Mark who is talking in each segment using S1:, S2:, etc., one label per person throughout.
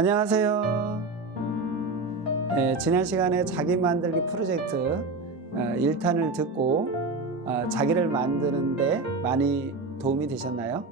S1: 안녕하세요. 네, 지난 시간에 자기 만들기 프로젝트 어, 1탄을 듣고 어, 자기를 만드는데 많이 도움이 되셨나요?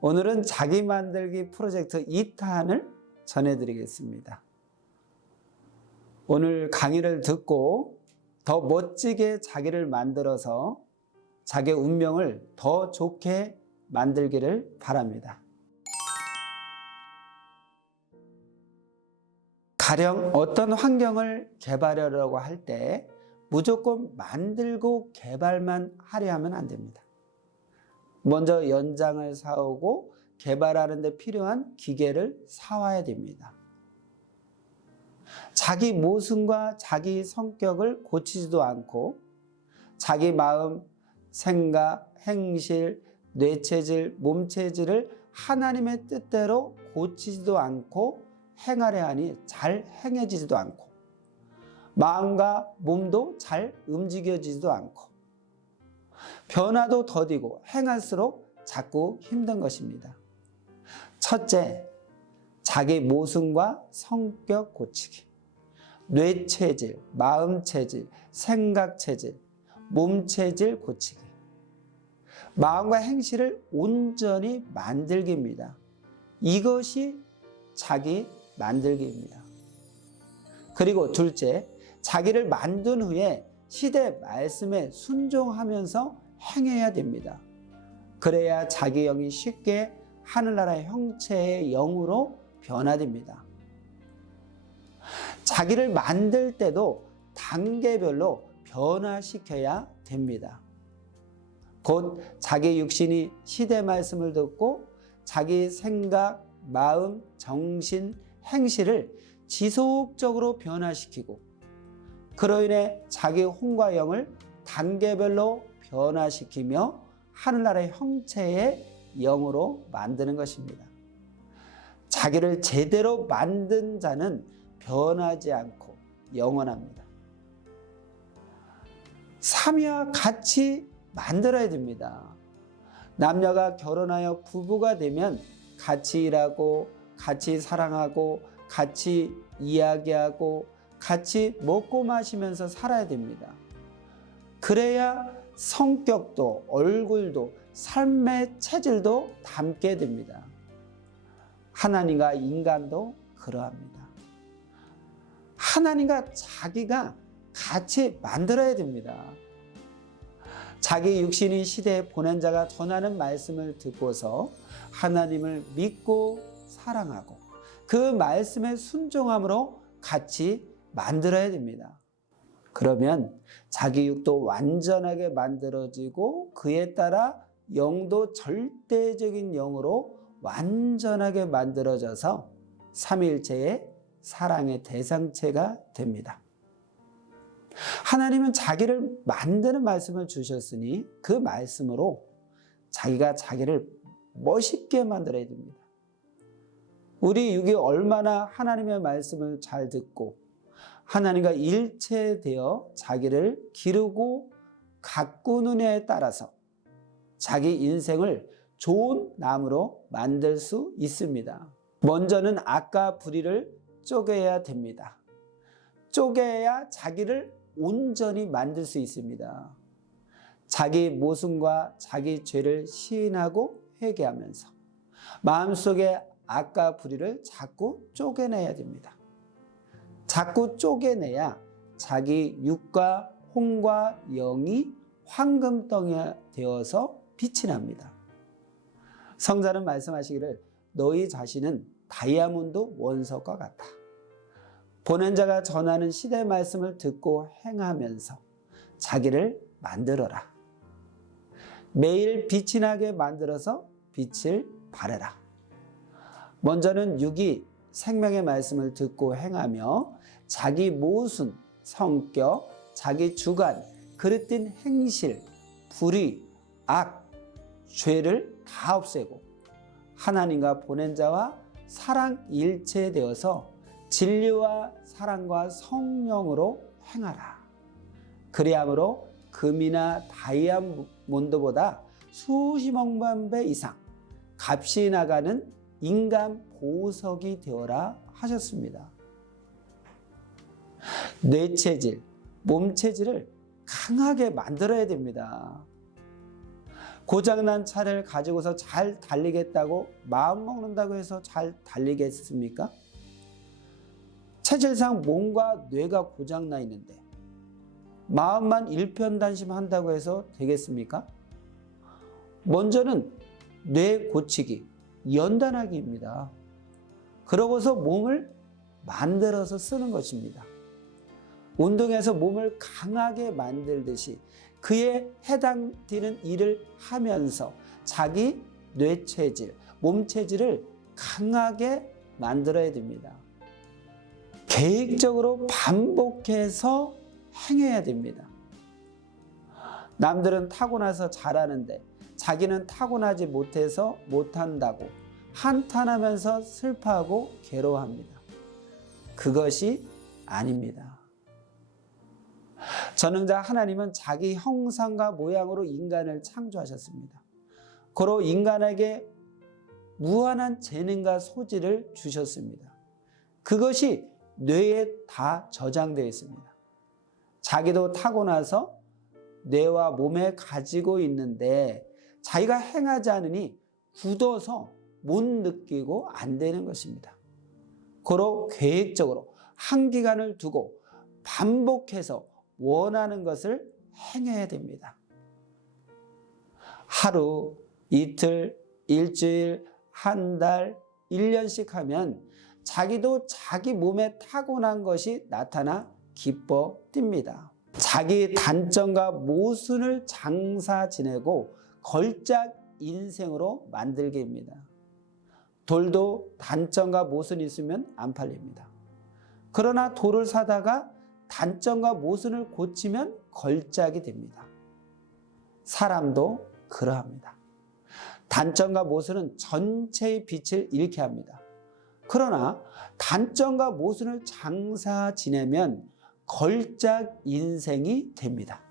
S1: 오늘은 자기 만들기 프로젝트 2탄을 전해드리겠습니다. 오늘 강의를 듣고 더 멋지게 자기를 만들어서 자기의 운명을 더 좋게 만들기를 바랍니다. 가령 어떤 환경을 개발하려고 할 때 무조건 만들고 개발만 하려 하면 안 됩니다. 먼저 연장을 사오고 개발하는 데 필요한 기계를 사와야 됩니다. 자기 모습과 자기 성격을 고치지도 않고 자기 마음, 생각, 행실, 뇌체질, 몸체질을 하나님의 뜻대로 고치지도 않고 행하려 하니 잘 행해지지도 않고 마음과 몸도 잘 움직여지지도 않고 변화도 더디고 행할수록 자꾸 힘든 것입니다. 첫째, 자기 모습과 성격 고치기. 뇌 체질, 마음 체질, 생각 체질, 몸 체질 고치기. 마음과 행실을 온전히 만들기입니다. 이것이 자기 만들기입니다. 그리고 둘째, 자기를 만든 후에 시대 말씀에 순종하면서 행해야 됩니다. 그래야 자기 영이 쉽게 하늘나라의 형체의 영으로 변화됩니다. 자기를 만들 때도 단계별로 변화시켜야 됩니다. 곧 자기 육신이 시대 말씀을 듣고 자기 생각, 마음, 정신, 행실을 지속적으로 변화시키고 그로 인해 자기 혼과 영을 단계별로 변화시키며 하늘나라의 형체의 영으로 만드는 것입니다. 자기를 제대로 만든 자는 변하지 않고 영원합니다. 삼위와 같이 만들어야 됩니다. 남녀가 결혼하여 부부가 되면 같이 일하고 같이 사랑하고 같이 이야기하고 같이 먹고 마시면서 살아야 됩니다. 그래야 성격도 얼굴도 삶의 체질도 닮게 됩니다. 하나님과 인간도 그러합니다. 하나님과 자기가 같이 만들어야 됩니다. 자기 육신이 시대에 보낸 자가 전하는 말씀을 듣고서 하나님을 믿고 사랑하고 그 말씀에 순종함으로 같이 만들어야 됩니다. 그러면 자기 육도 완전하게 만들어지고 그에 따라 영도 절대적인 영으로 완전하게 만들어져서 삼일체의 사랑의 대상체가 됩니다. 하나님은 자기를 만드는 말씀을 주셨으니 그 말씀으로 자기가 자기를 멋있게 만들어야 됩니다. 우리 육이 얼마나 하나님의 말씀을 잘 듣고 하나님과 일체되어 자기를 기르고 가꾸는에 따라서 자기 인생을 좋은 나무로 만들 수 있습니다. 먼저는 악과 불의를 쪼개야 됩니다. 쪼개야 자기를 온전히 만들 수 있습니다. 자기 모순과 자기 죄를 시인하고 회개하면서 마음속에 악과 불의를 자꾸 쪼개내야 됩니다. 자꾸 쪼개내야 자기 육과 혼과 영이 황금덩이 되어서 빛이 납니다. 성자는 말씀하시기를 너희 자신은 다이아몬드 원석과 같아. 보낸 자가 전하는 시대 말씀을 듣고 행하면서 자기를 만들어라. 매일 빛이 나게 만들어서 빛을 발해라. 먼저는 육이 생명의 말씀을 듣고 행하며 자기 모순, 성격, 자기 주관, 그릇된 행실, 불의, 악, 죄를 다 없애고 하나님과 보낸 자와 사랑 일체되어서 진리와 사랑과 성령으로 행하라. 그리함으로 금이나 다이아몬드보다 수십억만 배 이상 값이 나가는 인간 보석이 되어라 하셨습니다. 뇌 체질, 몸 체질을 강하게 만들어야 됩니다. 고장난 차를 가지고서 잘 달리겠다고 마음 먹는다고 해서 잘 달리겠습니까? 체질상 몸과 뇌가 고장나 있는데 마음만 일편단심한다고 해서 되겠습니까? 먼저는 뇌 고치기, 연단하기입니다. 그러고서 몸을 만들어서 쓰는 것입니다. 운동에서 몸을 강하게 만들듯이 그에 해당되는 일을 하면서 자기 뇌체질, 몸체질을 강하게 만들어야 됩니다. 계획적으로 반복해서 행해야 됩니다. 남들은 타고나서 잘하는데 자기는 타고나지 못해서 못한다고 한탄하면서 슬퍼하고 괴로워합니다. 그것이 아닙니다. 전능자 하나님은 자기 형상과 모양으로 인간을 창조하셨습니다. 고로 인간에게 무한한 재능과 소질을 주셨습니다. 그것이 뇌에 다 저장되어 있습니다. 자기도 타고나서 뇌와 몸에 가지고 있는데 자기가 행하지 않으니 굳어서 못 느끼고 안 되는 것입니다. 고로 계획적으로 한 기간을 두고 반복해서 원하는 것을 행해야 됩니다. 하루, 이틀, 일주일, 한 달, 1년씩 하면 자기도 자기 몸에 타고난 것이 나타나 기뻐 뜁니다. 자기 단점과 모순을 장사 지내고 걸작 인생으로 만들게 입니다. 돌도 단점과 모순이 있으면 안 팔립니다. 그러나 돌을 사다가 단점과 모순을 고치면 걸작이 됩니다. 사람도 그러합니다. 단점과 모순은 전체의 빛을 잃게 합니다. 그러나 단점과 모순을 장사 지내면 걸작 인생이 됩니다.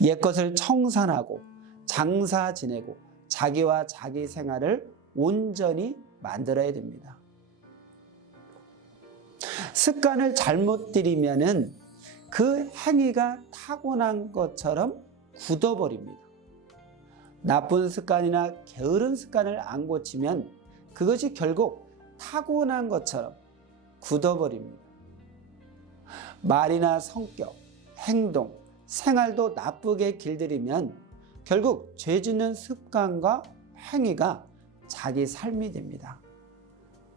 S1: 옛것을 청산하고 장사 지내고 자기와 자기 생활을 온전히 만들어야 됩니다. 습관을 잘못 들이면은 그 행위가 타고난 것처럼 굳어버립니다. 나쁜 습관이나 게으른 습관을 안 고치면 그것이 결국 타고난 것처럼 굳어버립니다. 말이나 성격, 행동, 생활도 나쁘게 길들이면 결국 죄 짓는 습관과 행위가 자기 삶이 됩니다.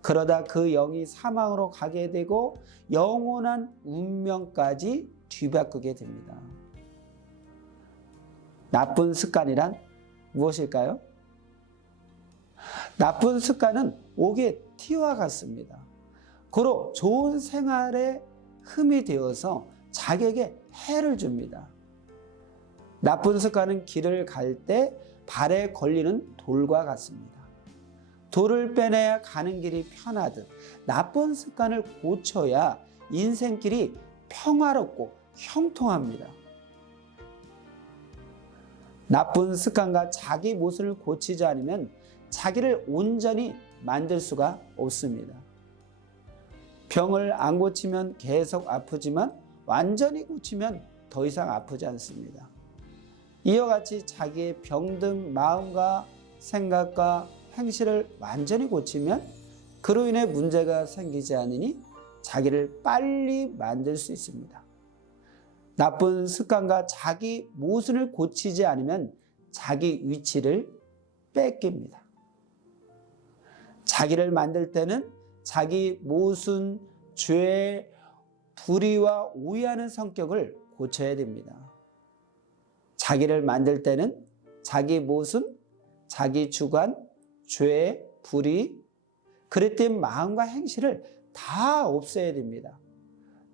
S1: 그러다 그 영이 사망으로 가게 되고 영원한 운명까지 뒤바꾸게 됩니다. 나쁜 습관이란 무엇일까요? 나쁜 습관은 옥의 티와 같습니다. 고로 좋은 생활에 흠이 되어서 자기에게 해를 줍니다. 나쁜 습관은 길을 갈 때 발에 걸리는 돌과 같습니다. 돌을 빼내야 가는 길이 편하듯 나쁜 습관을 고쳐야 인생길이 평화롭고 형통합니다. 나쁜 습관과 자기 모습을 고치지 않으면 자기를 온전히 만들 수가 없습니다. 병을 안 고치면 계속 아프지만 완전히 고치면 더 이상 아프지 않습니다. 이와 같이 자기의 병든 마음과 생각과 행실을 완전히 고치면 그로 인해 문제가 생기지 않으니 자기를 빨리 만들 수 있습니다. 나쁜 습관과 자기 모순을 고치지 않으면 자기 위치를 뺏깁니다. 자기를 만들 때는 자기 모순, 죄, 불의와 오해하는 성격을 고쳐야 됩니다. 자기를 만들 때는 자기 모순, 자기 주관, 죄, 불의, 그랬던 마음과 행실을 다 없애야 됩니다.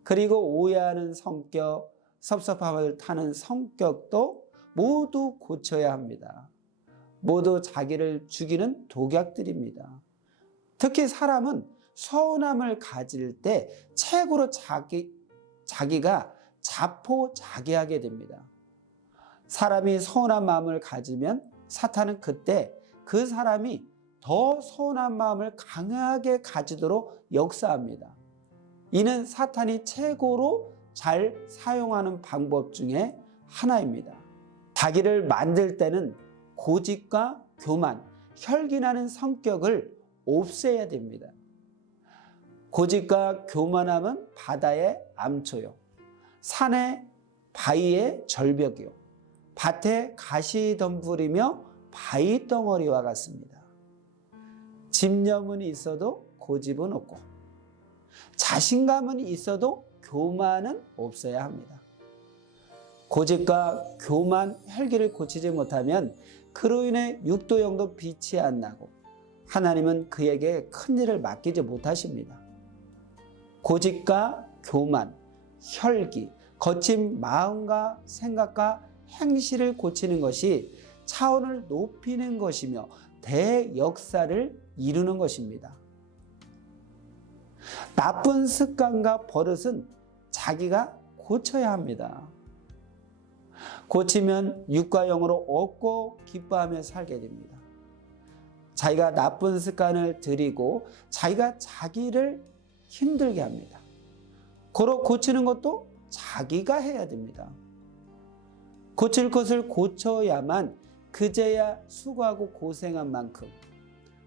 S1: 그리고 오해하는 성격, 섭섭함을 타는 성격도 모두 고쳐야 합니다. 모두 자기를 죽이는 독약들입니다. 특히 사람은 서운함을 가질 때 최고로 자기, 자기가 자포 자기하게 됩니다. 사람이 서운한 마음을 가지면 사탄은 그때 그 사람이 더 서운한 마음을 강하게 가지도록 역사합니다. 이는 사탄이 최고로 잘 사용하는 방법 중에 하나입니다. 자기를 만들 때는 고집과 교만, 혈기나는 성격을 없애야 됩니다. 고집과 교만함은 바다의 암초요. 산의 바위의 절벽이요. 밭에 가시덤불이며 바위 덩어리와 같습니다. 집념은 있어도 고집은 없고 자신감은 있어도 교만은 없어야 합니다. 고집과 교만, 혈기를 고치지 못하면 그로 인해 육도 영도 빛이 안 나고 하나님은 그에게 큰 일을 맡기지 못하십니다. 고집과 교만, 혈기, 거친 마음과 생각과 행실을 고치는 것이 차원을 높이는 것이며 대역사를 이루는 것입니다. 나쁜 습관과 버릇은 자기가 고쳐야 합니다. 고치면 육과 영으로 얻고 기뻐하며 살게 됩니다. 자기가 나쁜 습관을 들이고 자기가 자기를 힘들게 합니다. 고로 고치는 것도 자기가 해야 됩니다. 고칠 것을 고쳐야만 그제야 수고하고 고생한 만큼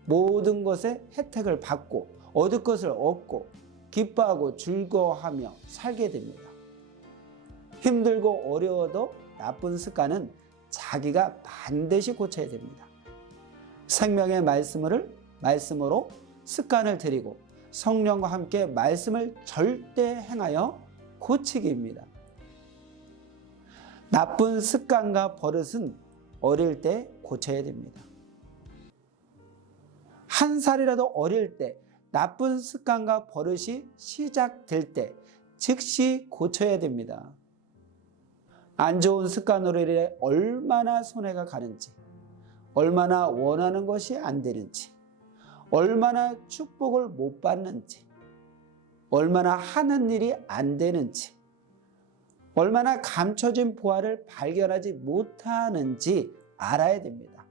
S1: 모든 것에 혜택을 받고 얻을 것을 얻고 기뻐하고 즐거워하며 살게 됩니다. 힘들고 어려워도 나쁜 습관은 자기가 반드시 고쳐야 됩니다. 생명의 말씀을 말씀으로 습관을 들이고 성령과 함께 말씀을 절대 행하여 고치기입니다. 나쁜 습관과 버릇은 어릴 때 고쳐야 됩니다. 한 살이라도 어릴 때 나쁜 습관과 버릇이 시작될 때 즉시 고쳐야 됩니다. 안 좋은 습관으로 인해 얼마나 손해가 가는지, 얼마나 원하는 것이 안 되는지, 얼마나 축복을 못 받는지, 얼마나 하는 일이 안 되는지, 얼마나 감춰진 보화를 발견하지 못하는지 알아야 됩니다.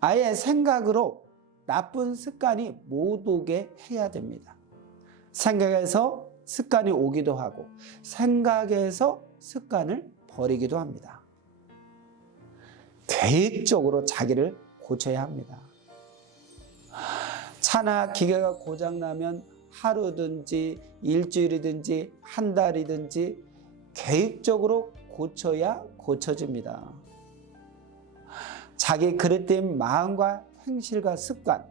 S1: 아예 생각으로 나쁜 습관이 못 오게 해야 됩니다. 생각에서 습관이 오기도 하고, 생각에서 습관을 버리기도 합니다. 계획적으로 자기를 고쳐야 합니다. 차나 기계가 고장나면 하루든지 일주일이든지 한 달이든지 계획적으로 고쳐야 고쳐집니다. 자기 그릇된 마음과 행실과 습관,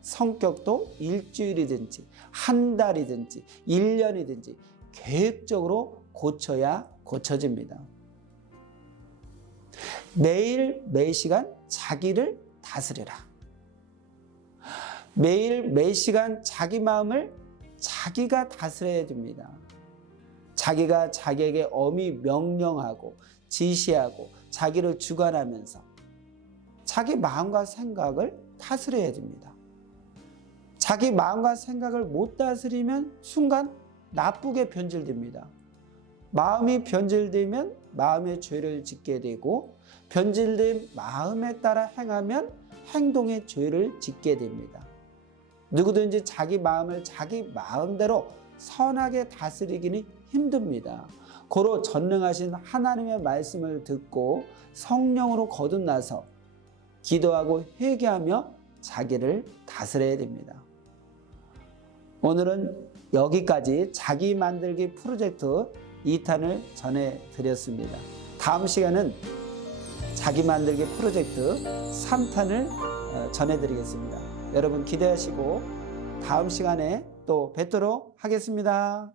S1: 성격도 일주일이든지 한 달이든지 1년이든지 계획적으로 고쳐야 고쳐집니다. 매일 매 시간 자기를 다스려라. 매일 매 시간 자기 마음을 자기가 다스려야 됩니다. 자기가 자기에게 엄히 명령하고 지시하고 자기를 주관하면서 자기 마음과 생각을 다스려야 됩니다. 자기 마음과 생각을 못 다스리면 순간 나쁘게 변질됩니다. 마음이 변질되면 마음의 죄를 짓게 되고 변질된 마음에 따라 행하면 행동의 죄를 짓게 됩니다. 누구든지 자기 마음을 자기 마음대로 선하게 다스리기는 힘듭니다. 고로 전능하신 하나님의 말씀을 듣고 성령으로 거듭나서 기도하고 회개하며 자기를 다스려야 됩니다. 오늘은 여기까지 자기 만들기 프로젝트 2탄을 전해드렸습니다. 다음 시간은 자기 만들기 프로젝트 3탄을 어, 전해드리겠습니다. 여러분 기대하시고 다음 시간에 또 뵙도록 하겠습니다.